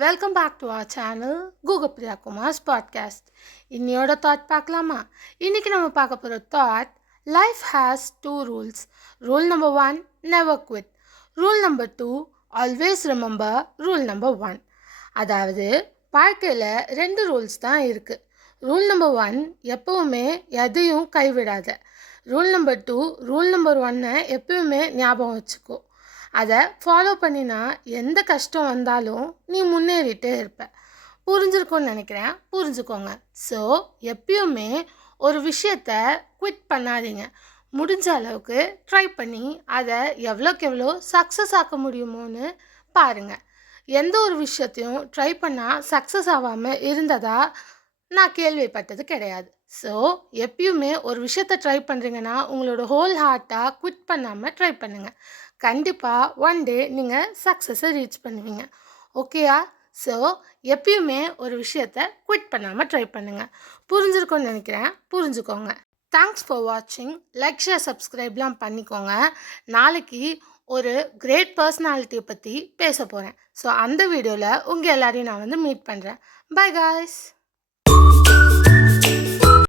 Welcome back to our channel Google Priya Kumar's podcast. இன்னையோட thought பார்க்கலாமா? இன்னைக்கு நம்ம பார்க்க போகிற thought, life has 2 rules. Rule number 1, never quit. Rule number 2, always remember rule number 1. அதாவது வாழ்க்கையில் 2 ரூல்ஸ் தான் இருக்குது. ரூல் நம்பர் 1, எப்பவுமே எதையும் கைவிடாத. ரூல் நம்பர் 2, ரூல் நம்பர் 1 எப்பவுமே ஞாபகம் வச்சுக்கோ. அதை ஃபாலோ பண்ணினா எந்த கஷ்டம் வந்தாலும் நீ முன்னேறிட்டே இருப்ப. புரிஞ்சிருக்கும்னு நினைக்கிறேன். புரிஞ்சுக்கோங்க. ஸோ எப்பயுமே ஒரு விஷயத்த குவிட் பண்ணாதீங்க. முடிஞ்ச அளவுக்கு ட்ரை பண்ணி அதை எவ்வளோக்கு எவ்வளோ சக்ஸஸ் ஆக்க முடியுமோன்னு பாருங்கள். எந்த ஒரு விஷயத்தையும் ட்ரை பண்ணால் சக்ஸஸ் ஆகாமல் இருந்ததா நான் கேள்விப்பட்டது கிடையாது. ஸோ எப்பயுமே ஒரு விஷயத்த ட்ரை பண்ணுறீங்கன்னா உங்களோட ஹோல் ஹார்ட்டாக குவிட் பண்ணாமல் ட்ரை பண்ணுங்கள். கண்டிப்பாக ஒன் டே நீங்கள் சக்ஸஸை ரீச் பண்ணுவீங்க. ஓகேயா? ஸோ எப்பயுமே ஒரு விஷயத்த குவிட் பண்ணாமல் ட்ரை பண்ணுங்கள். புரிஞ்சிருக்கும்னு நினைக்கிறேன். புரிஞ்சுக்கோங்க. தேங்க்ஸ் ஃபார் வாட்சிங். லைக், ஷேர், சப்ஸ்கிரைப்லாம் பண்ணிக்கோங்க. நாளைக்கு ஒரு கிரேட் பர்சனாலிட்டியை பற்றி பேச போகிறேன். ஸோ அந்த வீடியோவில் உங்கள் எல்லாரையும் நான் மீட் பண்ணுறேன். By guys.